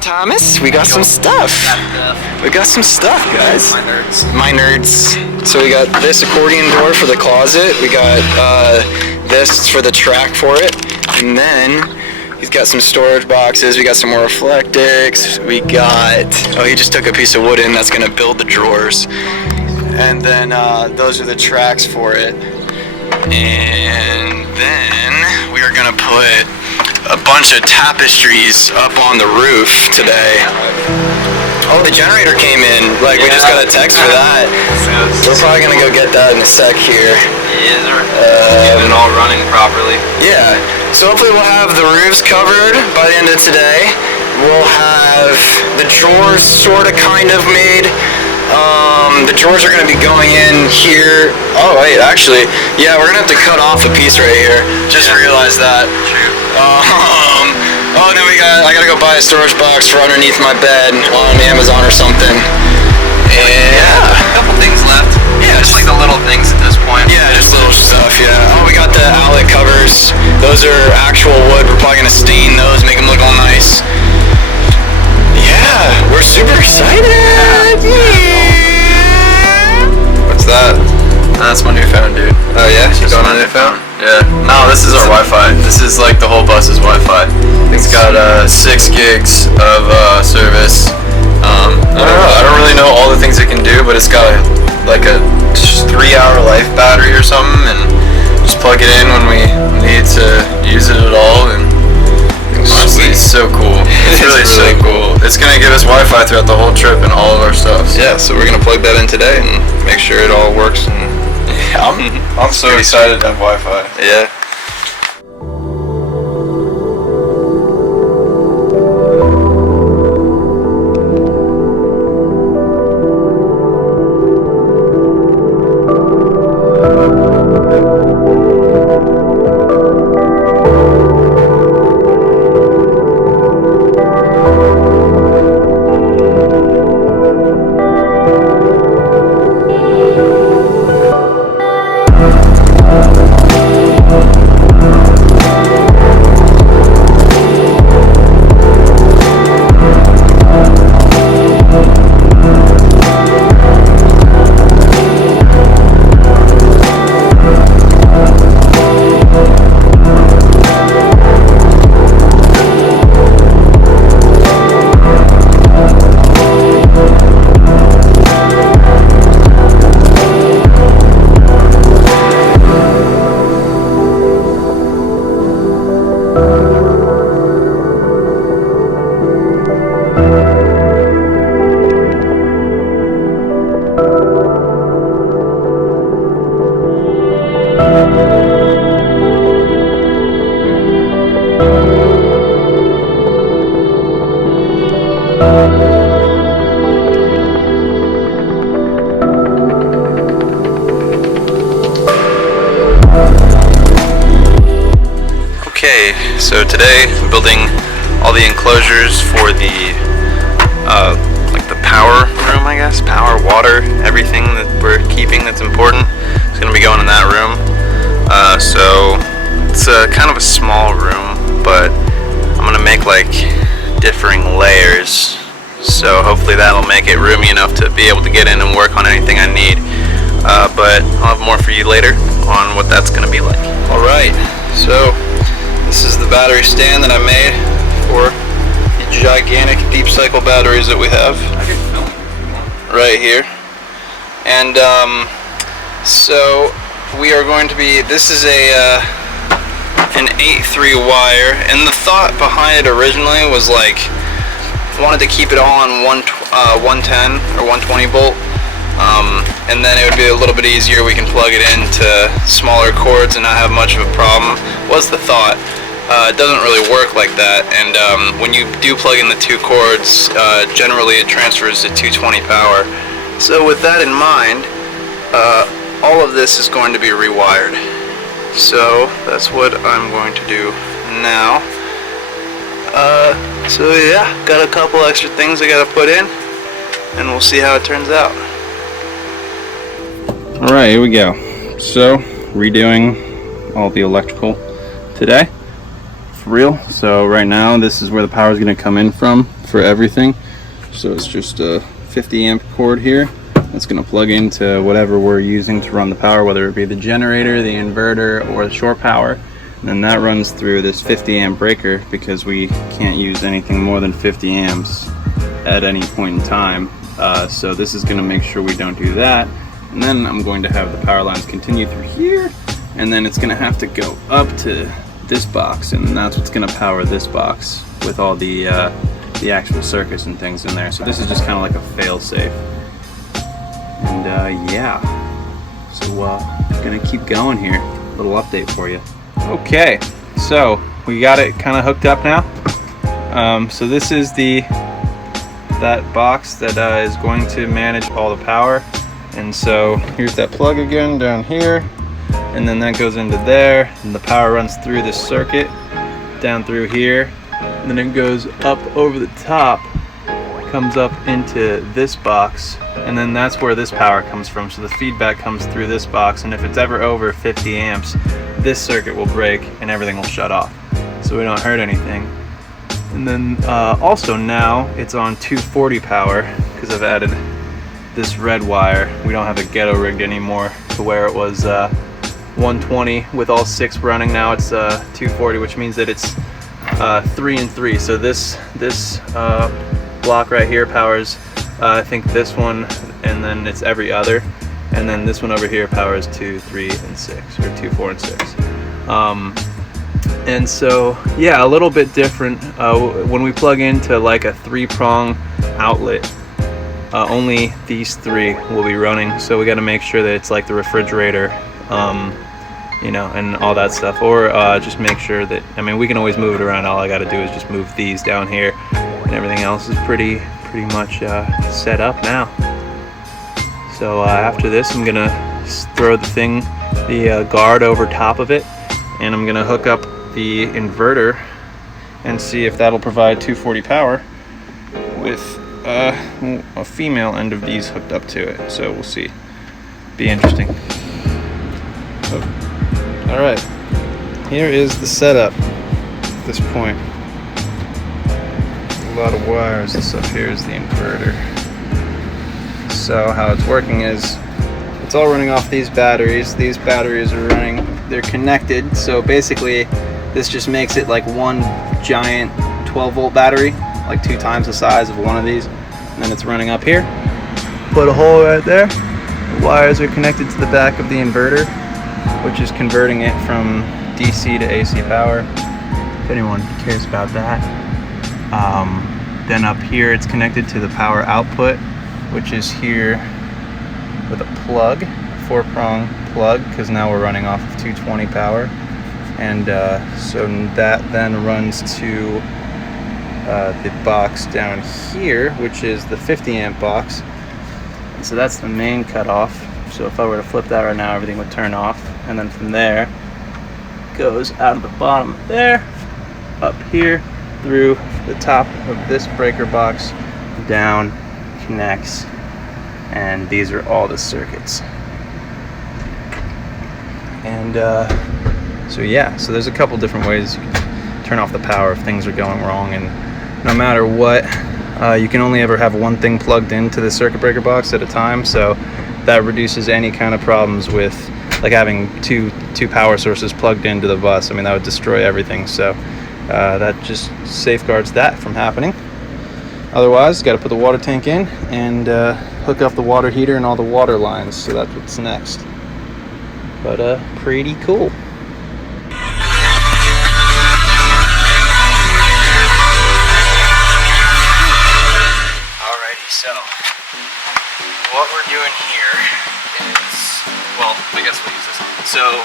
Thomas, we got some stuff. We got some stuff, guys. My nerds. So we got this accordion door for the closet. We got this for the track for it. And then he's got some storage boxes. We got some more reflectics. We got, oh, he just took a piece of wood in that's gonna build the drawers. And then those are the tracks for it. And then we are gonna put a bunch of tapestries up on the roof today. Oh, the generator came in. Like, we just got a text for that. So we're probably gonna go get that in a sec here. Yeah, get it all running properly. Yeah. So hopefully we'll have the roofs covered by the end of today. We'll have the drawers sort of kind of made. The drawers are going to be going in here. Oh wait, actually, yeah, we're going to have to cut off a piece right here. Just realized that. Oh, then I got to go buy a storage box for underneath my bed on Amazon or something. And yeah, a couple things left. Yeah, just like the little things at this point. Yeah, just little stuff, yeah. Oh, we got the outlet covers. Those are actual wood. We're probably going to stain those, make them look all nice. Yeah, we're super excited. What's that? That's my new phone, dude. Oh yeah, you going on a new phone? Yeah. No, this is our Wi-Fi. This is like the whole bus's Wi-Fi. It's got 6 gigs of service. I don't really know all the things it can do, but it's got like a 3-hour life battery or something, and just plug it in when we need to use it at all. And honestly, it's so cool. It's really so cool. It's gonna give us Wi-Fi throughout the whole trip and all of our stuff. Yeah, so we're gonna plug that in today and make sure it all works. And yeah, I'm so excited to have Wi-Fi. Yeah. Okay, so today I'm building all the enclosures for the like the power room, I guess. Power, water, everything that we're keeping that's important is going to be going in that room. So it's kind of a small room, but I'm going to make like differing layers. So hopefully that'll make it roomy enough to be able to get in and work on anything I need. But I'll have more for you later on what that's going to be like. Alright, so this is the battery stand that I made for the gigantic deep cycle batteries that we have right here. And so we are going to be, this is an 8-3 wire, and the thought behind it originally was like, I wanted to keep it all on 110 or 120 volt, and then it would be a little bit easier. We can plug it into smaller cords and not have much of a problem, was the thought. It doesn't really work like that, and when you do plug in the 2 cords, generally it transfers to 220 power. So with that in mind, all of this is going to be rewired. So that's what I'm going to do now. So yeah, got a couple extra things I gotta put in, and we'll see how it turns out. Alright, here we go. So, redoing all the electrical today real. So right now this is where the power is going to come in from for everything. So it's just a 50 amp cord here. It's going to plug into whatever we're using to run the power, whether it be the generator, the inverter, or the shore power. And then that runs through this 50 amp breaker because we can't use anything more than 50 amps at any point in time. So this is going to make sure we don't do that. And then I'm going to have the power lines continue through here, and then it's going to have to go up to this box, and that's what's going to power this box with all the actual circuits and things in there. So this is just kind of like a fail-safe. And yeah, so gonna keep going here. Little update for you. Okay, so we got it kind of hooked up now. So this is that box that is going to manage all the power. And so here's that plug again down here, and then that goes into there, and the power runs through this circuit down through here, and then it goes up over the top, comes up into this box, and then that's where this power comes from. So the feedback comes through this box, and if it's ever over 50 amps, this circuit will break and everything will shut off, so we don't hurt anything. And then also now it's on 240 power because I've added this red wire. We don't have it ghetto rigged anymore to where it was 120 with all 6 running. Now it's 240, which means that it's 3 and 3. So this block right here powers I think this one, and then it's every other, and then this one over here powers 2, 3, and 6, or 2, 4, and 6. And so yeah, a little bit different when we plug into like a 3-prong outlet. Only these 3 will be running, so we got to make sure that it's like the refrigerator, you know, and all that stuff, or just make sure that, I mean, we can always move it around. All I got to do is just move these down here, and everything else is pretty much set up now. So after this, I'm gonna throw the guard over top of it, and I'm gonna hook up the inverter and see if that'll provide 240 power with a female end of these hooked up to it. So we'll see. Be interesting. All right, here is the setup at this point. A lot of wires. This up here is the inverter. So how it's working is it's all running off these batteries. These batteries are running, they're connected, so basically this just makes it like one giant 12-volt battery, like 2 times the size of one of these, and then it's running up here. Put a hole right there. The wires are connected to the back of the inverter, which is converting it from DC to AC power, if anyone cares about that. Then up here it's connected to the power output, which is here with a plug, 4-prong plug, because now we're running off of 220 power. And so that then runs to the box down here, which is the 50 amp box. And so that's the main cutoff. So if I were to flip that right now, everything would turn off. And then from there, it goes out of the bottom there, up here, through the top of this breaker box, down, connects, and these are all the circuits. And so yeah, so there's a couple different ways you can turn off the power if things are going wrong, and no matter what, you can only ever have one thing plugged into the circuit breaker box at a time, so that reduces any kind of problems with like having two power sources plugged into the bus. I mean, that would destroy everything, so that just safeguards that from happening. Otherwise, got to put the water tank in and hook up the water heater and all the water lines, so that's what's next. But pretty cool. Alrighty, so what we're doing here is, well, I guess we'll use this. So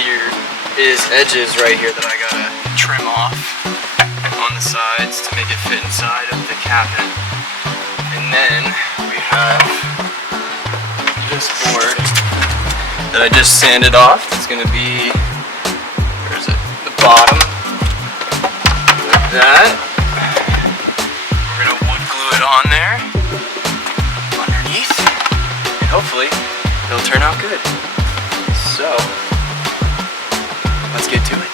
here is edges right here that I gotta trim off on the sides to make it fit inside of the cabinet. And then we have this board that I just sanded off. It's gonna be, where is it? The bottom. Like that. We're gonna wood glue it on there, underneath, and hopefully it'll turn out good. So let's get to it.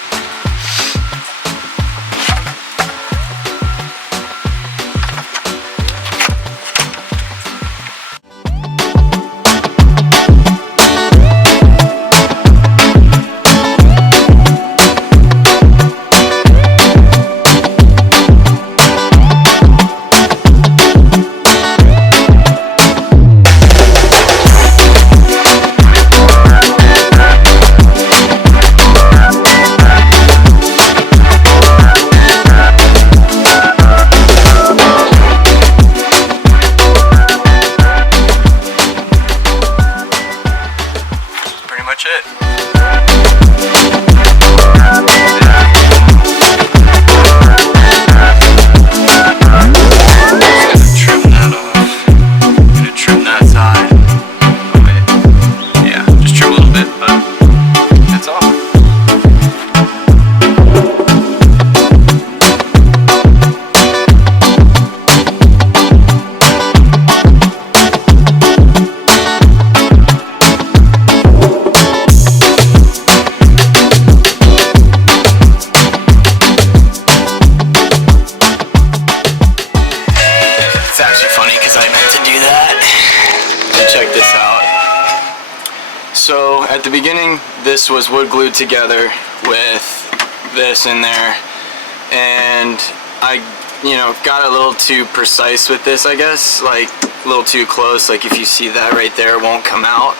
at the beginning, this was wood glued together with this in there, and I, got a little too precise with this, I guess, like a little too close. Like if you see that right there, it won't come out.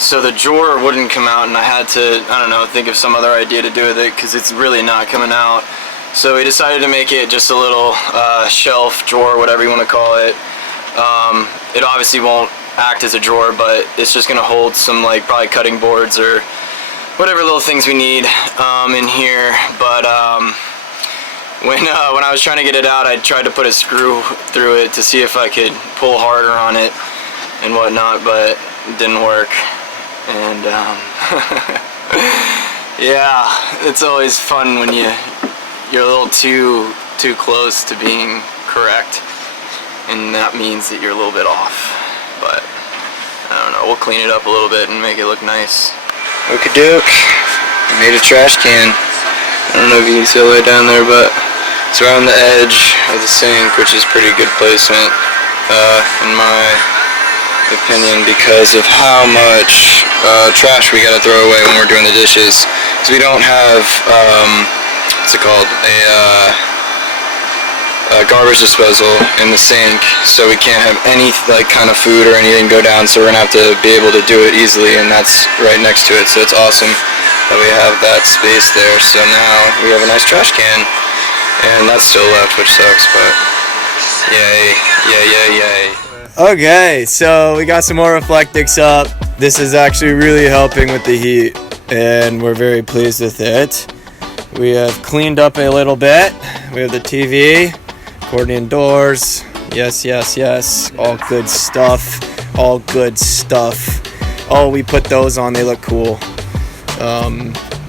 So the drawer wouldn't come out, and I had to, I don't know, think of some other idea to do with it because it's really not coming out. So we decided to make it just a little shelf, drawer, whatever you want to call it. It obviously won't act as a drawer, but it's just going to hold some, like, probably cutting boards or whatever little things we need in here. But when I was trying to get it out, I tried to put a screw through it to see if I could pull harder on it and whatnot, but it didn't work. And yeah, it's always fun when you're a little too close to being correct, and that means that you're a little bit off. But I don't know, we'll clean it up a little bit and make it look nice. Okie doke, made a trash can. I don't know if you can see all the way down there, but it's around the edge of the sink, which is pretty good placement in my opinion, because of how much trash we gotta throw away when we're doing the dishes. Because we don't have what's it called, a garbage disposal in the sink, so we can't have any like kind of food or anything go down, so we're gonna have to be able to do it easily, and that's right next to it. So it's awesome that we have that space there. So now we have a nice trash can, and that's still left, which sucks, but yay, yay, yay, yay. Okay, so we got some more Reflectix up. This is actually really helping with the heat, and we're very pleased with it. We have cleaned up a little bit. We have the TV, accordion doors. Yes, yes, yes. All good stuff. All good stuff. Oh, we put those on. They look cool.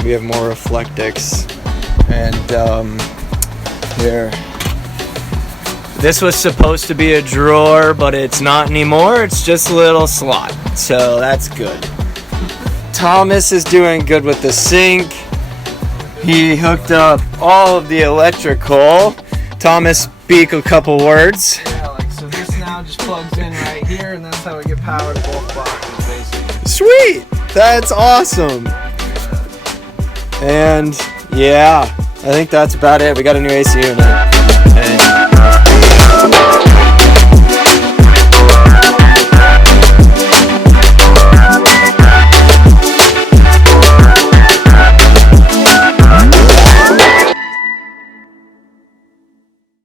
We have more Reflectix. And here. This was supposed to be a drawer, but it's not anymore. It's just a little slot. So that's good. Thomas is doing good with the sink. He hooked up all of the electrical. Thomas, speak a couple words. Yeah, like, so this now just plugs in right here, and that's how we get power to both boxes, basically. Sweet! That's awesome. And yeah, I think that's about it. We got a new AC unit. And